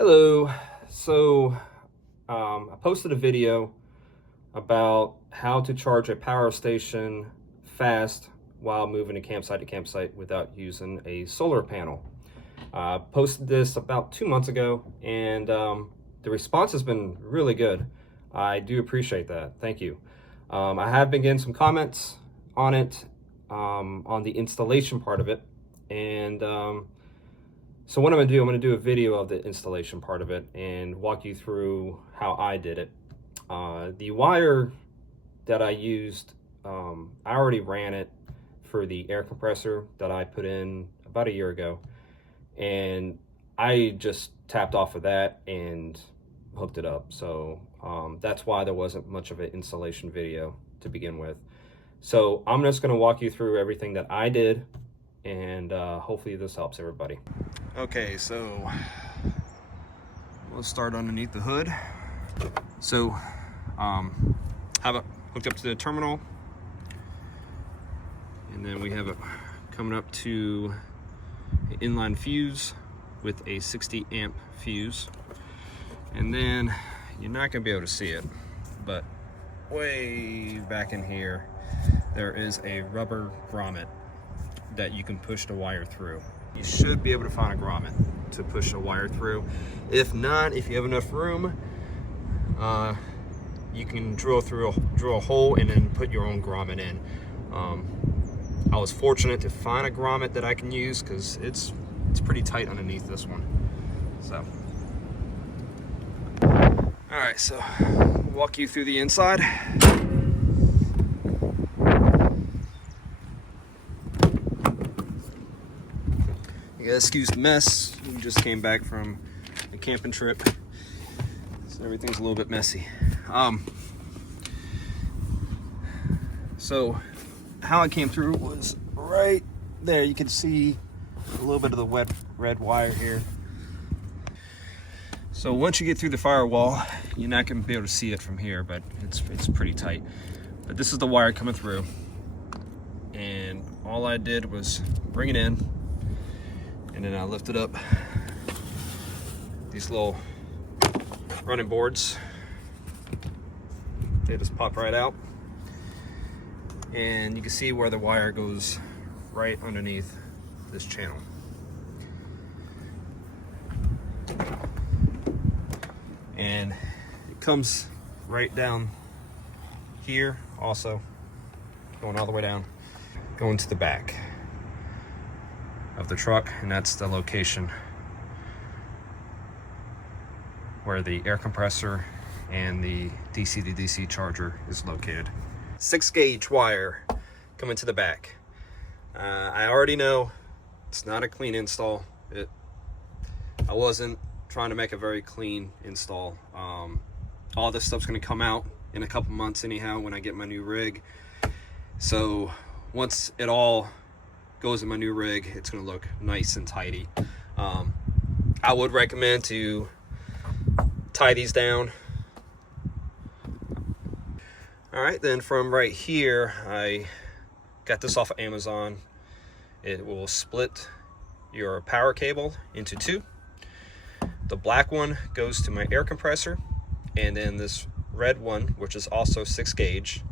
Hello. So I posted a video about how to charge a power station fast while moving a campsite to campsite without using a solar panel. I posted this about 2 months ago, and the response has been really good. I do appreciate that. Thank you. I have been getting some comments on it, on the installation part of it, and so what I'm going to do a video of the installation part of it and walk you through how I did it. The wire that I used, I already ran it for the air compressor that I put in about a year ago, and I just tapped off of that and hooked it up. So that's why there wasn't much of an installation video to begin with. So I'm just going to walk you through everything that I did, and hopefully this helps everybody. Okay, so let's start underneath the hood. So have it hooked up to the terminal, and then we have it coming up to an inline fuse with a 60 amp fuse. And then you're not gonna be able to see it, but way back in here there is a rubber grommet that you can push the wire through. You should be able to find a grommet to push a wire through. If not, if you have enough room, you can drill a hole and then put your own grommet in. I was fortunate to find a grommet that I can use because it's pretty tight underneath this one. So, all right, so I'll walk you through the inside. Yeah, excuse the mess. We just came back from a camping trip, so everything's a little bit messy. So how I came through was right there. You can see a little bit of the wet red wire here. So once you get through the firewall, you're not going to be able to see it from here, but it's pretty tight. But this is the wire coming through, and all I did was bring it in. And then I lifted up these little running boards. They just pop right out. And you can see where the wire goes right underneath this channel. And it comes right down here also, going all the way down, going to the back of the truck, and that's the location where the air compressor and the DC to DC charger is located. 6-gauge wire coming to the back. I already know it's not a clean install. I wasn't trying to make a very clean install. All this stuff's going to come out in a couple months anyhow when I get my new rig. So once it all goes in my new rig, it's going to look nice and tidy. I would recommend to tie these down. All right, then from right here, I got this off of Amazon. It will split your power cable into two. The black one goes to my air compressor, and then this red one, which is also 6-gauge,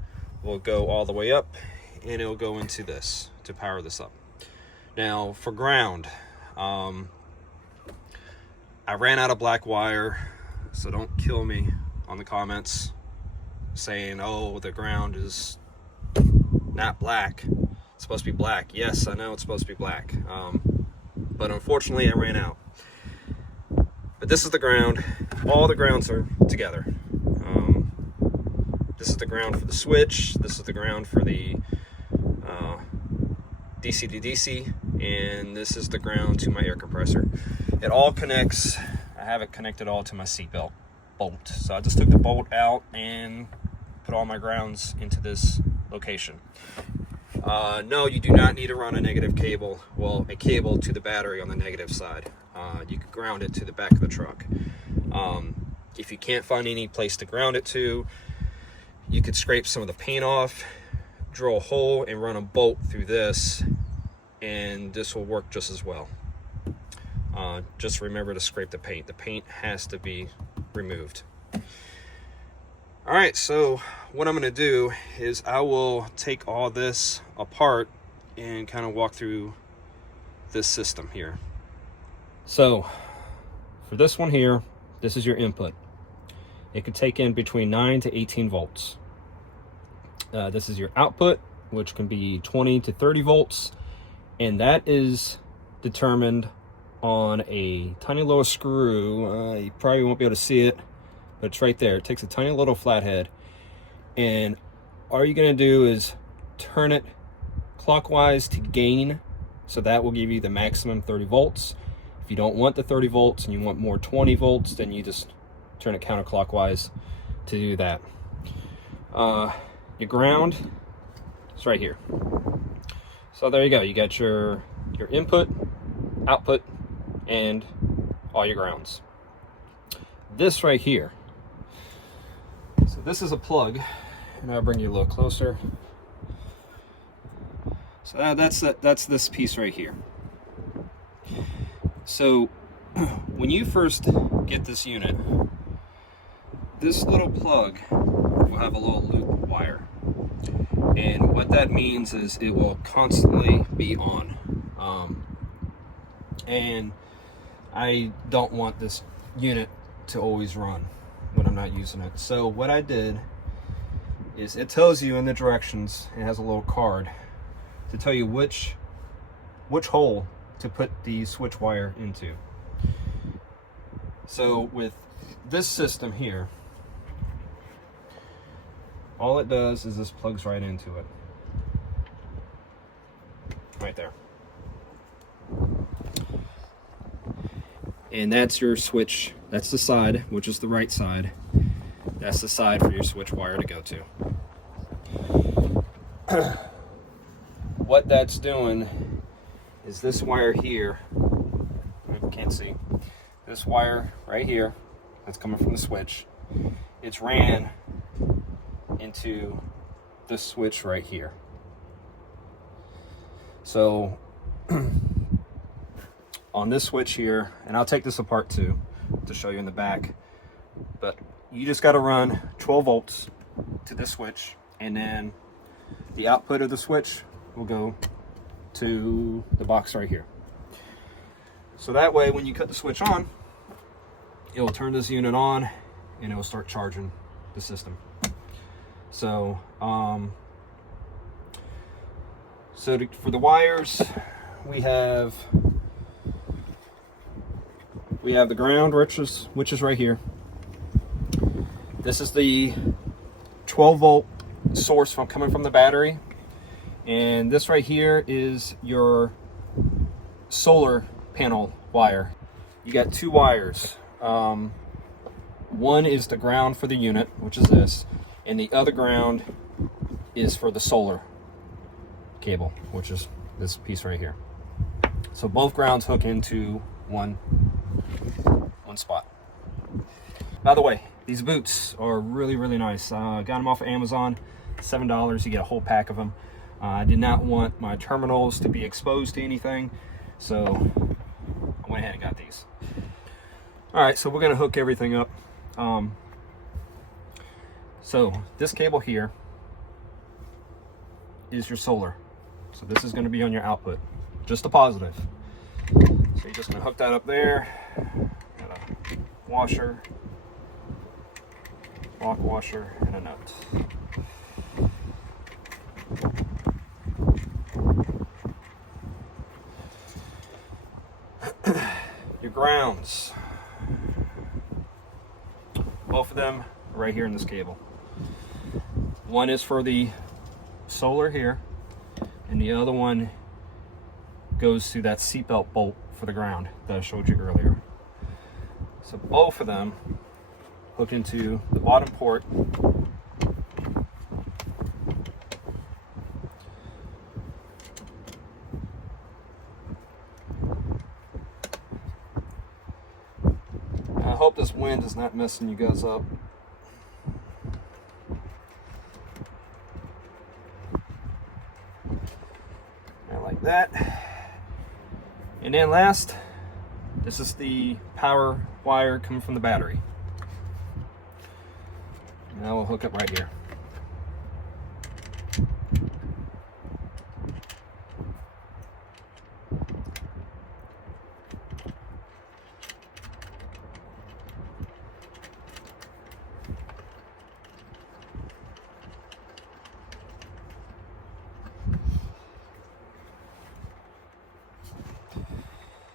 will go all the way up, and it'll go into this to power this up. Now for ground, I ran out of black wire, so don't kill me on the comments saying, oh, the ground is not black, it's supposed to be black. Yes, I know it's supposed to be black, but unfortunately I ran out. But this is the ground. All the grounds are together. This is the ground for the switch, this is the ground for the DC to DC, and this is the ground to my air compressor. It all connects. I have it connected all to my seatbelt bolt. So I just took the bolt out and put all my grounds into this location. No, you do not need to run a negative cable, well, a cable to the battery on the negative side. You can ground it to the back of the truck. If you can't find any place to ground it to, you could scrape some of the paint off, drill a hole, and run a bolt through this, and this will work just as well. just remember to scrape the paint. The paint has to be removed. All right, so what I'm gonna do is I will take all this apart and kind of walk through this system here. So for this one here, this is your input. It could take in between 9 to 18 volts. This is your output, which can be 20 to 30 volts, and that is determined on a tiny little screw. You probably won't be able to see it, but it's right there. It takes a tiny little flathead, and all you're gonna do is turn it clockwise to gain, so that will give you the maximum 30 volts. If you don't want the 30 volts and you want more 20 volts, then you just turn it counterclockwise to do that. Your ground is right here. So there you go. You got your input, output, and all your grounds. This right here. So this is a plug, and I'll bring you a little closer. So that's this piece right here. So when you first get this unit, this little plug will have a little loop wire, and what that means is it will constantly be on. And I don't want this unit to always run when I'm not using it. So what I did is, it tells you in the directions, it has a little card to tell you which hole to put the switch wire into. So with this system here, all it does is this plugs right into it. Right there. And that's your switch. That's the side, which is the right side. That's the side for your switch wire to go to. What that's doing is this wire here, you can't see, this wire right here that's coming from the switch, it's ran into this switch right here. So on this switch here, and I'll take this apart too to show you in the back, but you just got to run 12 volts to this switch, and then the output of the switch will go to the box right here. So that way when you cut the switch on, it will turn this unit on and it will start charging the system. So for the wires, we have the ground, which is right here. This is the 12 volt source coming from the battery, and this right here is your solar panel wire. You got two wires. One is the ground for the unit, which is this, and the other ground is for the solar cable, which is this piece right here. So both grounds hook into one spot. By the way, these boots are really, really nice. Got them off of Amazon, $7. You get a whole pack of them. I did not want my terminals to be exposed to anything, so I went ahead and got these. All right, so we're gonna hook everything up. So this cable here is your solar. So this is gonna be on your output, just a positive. So you're just gonna hook that up there. Got a washer, lock washer, and a nut. Your grounds, both of them are right here in this cable. One is for the solar here, and the other one goes to that seatbelt bolt for the ground that I showed you earlier. So both of them hook into the bottom port. I hope this wind is not messing you guys up. And like that. And then last, This is the power wire coming from the battery. Now we'll hook up right here.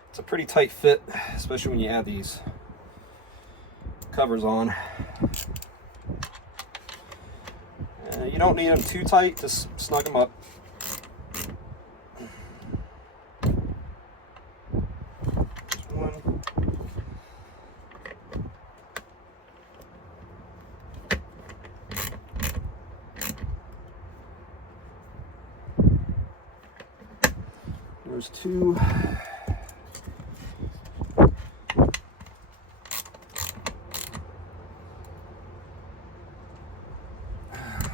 It's a pretty tight fit, especially when you add these covers on. You don't need them too tight, just snug them up. One. There's two.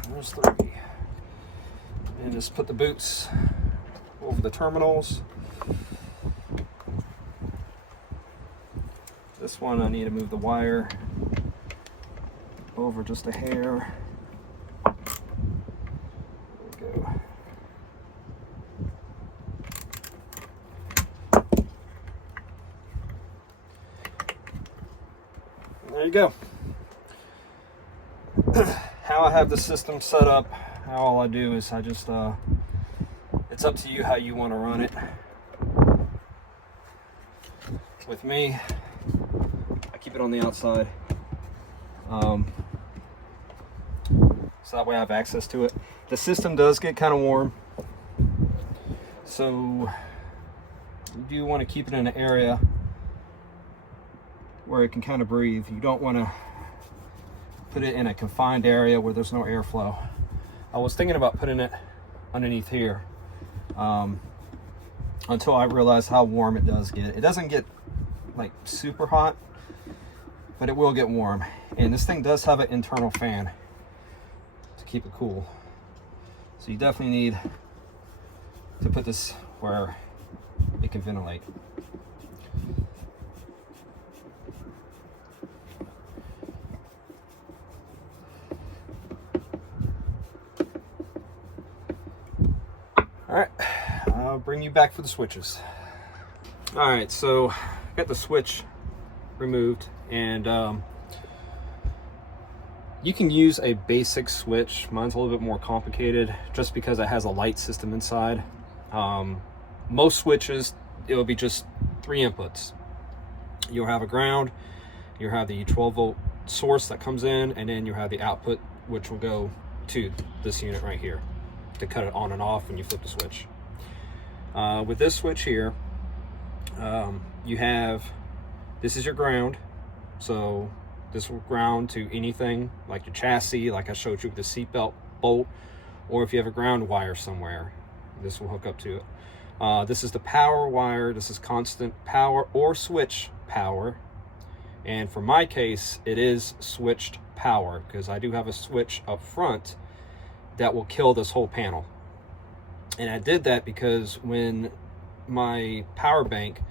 There's three. And just put the boots over the terminals. This one I need to move the wire over just a hair. There we go. And there you go. How I have the system set up, how all I do is I just, it's up to you how you want to run it. With me, I keep it on the outside, so that way I have access to it. The system does get kind of warm, so you do want to keep it in an area where it can kind of breathe. You don't want to put it in a confined area where there's no airflow. I was thinking about putting it underneath here until I realized how warm it does get. It doesn't get like super hot, but it will get warm. And this thing does have an internal fan to keep it cool. So you definitely need to put this where it can ventilate. Alright, I'll bring you back for the switches. Alright, so I got the switch removed, and you can use a basic switch. Mine's a little bit more complicated just because it has a light system inside. Most switches, it'll be just 3 inputs. You'll have a ground, you'll have the 12-volt source that comes in, and then you'll have the output, which will go to this unit right here to cut it on and off when you flip the switch. With this switch here, you have, this is your ground, so this will ground to anything like your chassis, like I showed you with the seatbelt bolt, or if you have a ground wire somewhere, this will hook up to it. This is the power wire. This is constant power or switch power, and for my case it is switched power because I do have a switch up front that will kill this whole panel. And I did that because when my power bank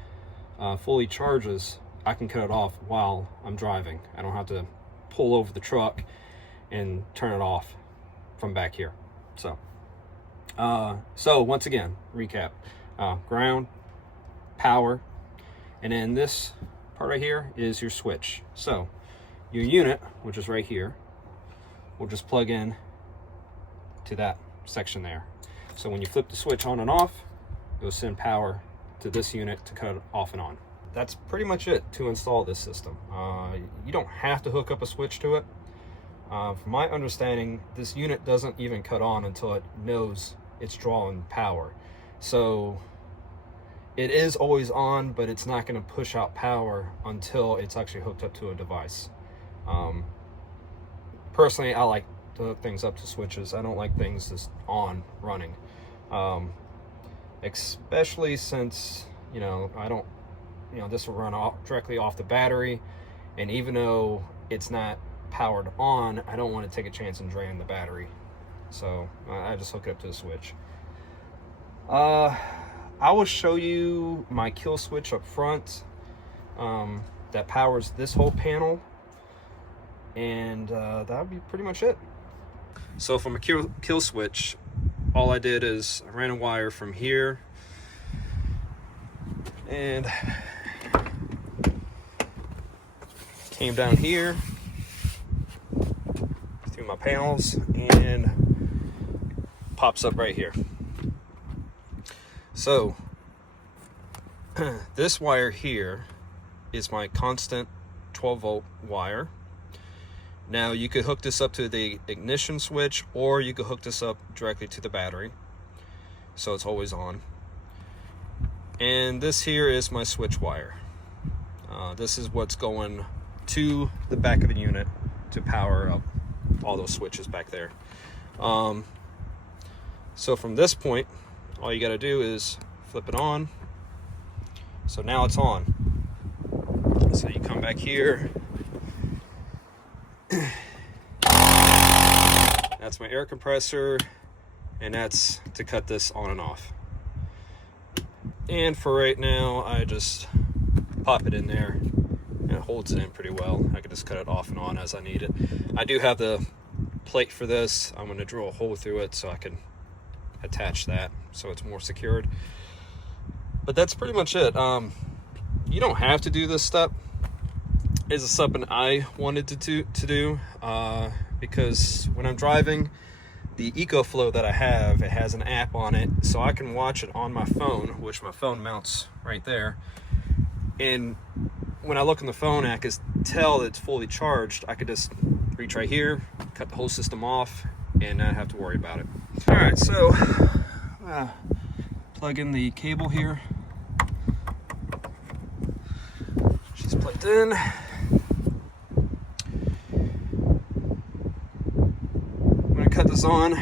fully charges, I can cut it off while I'm driving. I don't have to pull over the truck and turn it off from back here. So once again, recap, ground, power, and then this part right here is your switch. So your unit, which is right here, will just plug in to that section there. So when you flip the switch on and off, it'll send power to this unit to cut it off and on. That's pretty much it to install this system. You don't have to hook up a switch to it. From my understanding, this unit doesn't even cut on until it knows it's drawing power. So it is always on, but it's not going to push out power until it's actually hooked up to a device. Personally, I like to hook things up to switches. I don't like things just on running, especially since, you know, I don't, you know, this will run directly off the battery, and even though it's not powered on, I don't want to take a chance and drain the battery, so I just hook it up to the switch. I will show you my kill switch up front. that powers this whole panel, and that would be pretty much it. So from a kill switch, all I did is I ran a wire from here and came down here through my panels and pops up right here. So this wire here is my constant 12-volt wire. Now you could hook this up to the ignition switch, or you could hook this up directly to the battery, so it's always on. And this here is my switch wire. This is what's going to the back of the unit to power up all those switches back there. So from this point, all you got to do is flip it on. So now it's on. So you come back here. That's my air compressor, and that's to cut this on and off. And for right now, I just pop it in there and it holds it in pretty well. I can just cut it off and on as I need it. I do have the plate for this. I'm going to drill a hole through it so I can attach that so it's more secured. But that's pretty much it. You don't have to do this step. It's something I wanted to do because when I'm driving, the EcoFlow that I have, it has an app on it, so I can watch it on my phone, which my phone mounts right there. And when I look on the phone, I can tell that it's fully charged. I could just reach right here, cut the whole system off, and not have to worry about it. All right, so plug in the cable here. She's plugged in. Cut this on.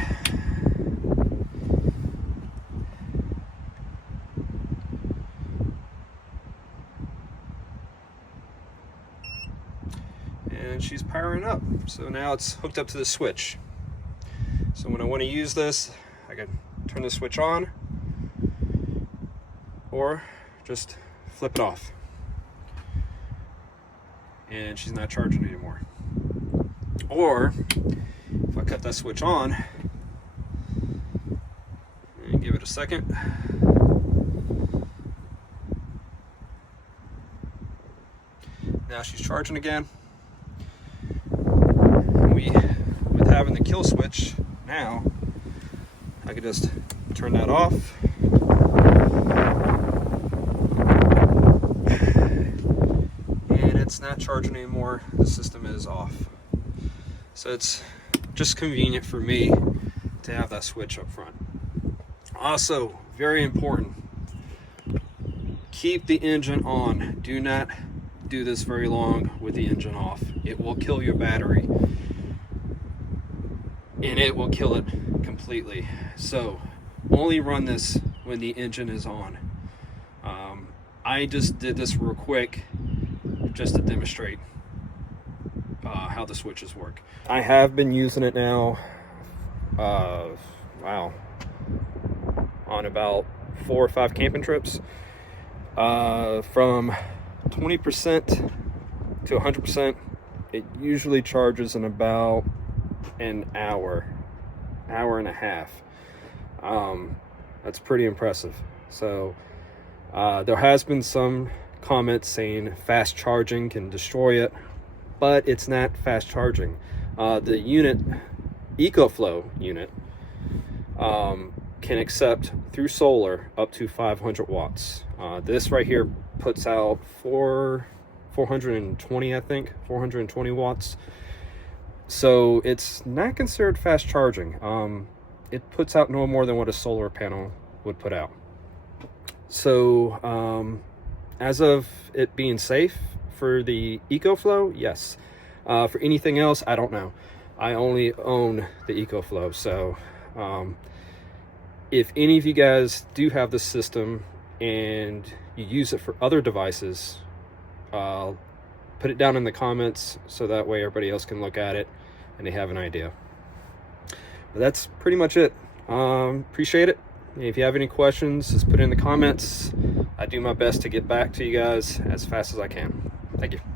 And she's powering up. So now it's hooked up to the switch. So when I want to use this, I can turn the switch on or just flip it off. And she's not charging anymore. Or if I cut that switch on and give it a second, now she's charging again. And with having the kill switch now, I could just turn that off. And it's not charging anymore. The system is off. So it's just convenient for me to have that switch up front. Also, very important, keep the engine on. Do not do this very long with the engine off. It will kill your battery, and it will kill it completely. So only run this when the engine is on. I just did this real quick just to demonstrate how the switches work. I have been using it now, wow, on about 4 or 5 camping trips. From 20% to 100%, it usually charges in about an hour and a half. That's pretty impressive. So there has been some comments saying fast charging can destroy it, but it's not fast charging. The unit, EcoFlow unit, can accept through solar up to 500 watts. This right here puts out 420, I think, 420 watts. So it's not considered fast charging. It puts out no more than what a solar panel would put out. So as of it being safe for the EcoFlow, yes. For anything else, I don't know. I only own the EcoFlow. So if any of you guys do have this system and you use it for other devices, put it down in the comments so that way everybody else can look at it and they have an idea. But that's pretty much it. Appreciate it. If you have any questions, just put it in the comments. I do my best to get back to you guys as fast as I can. Thank you.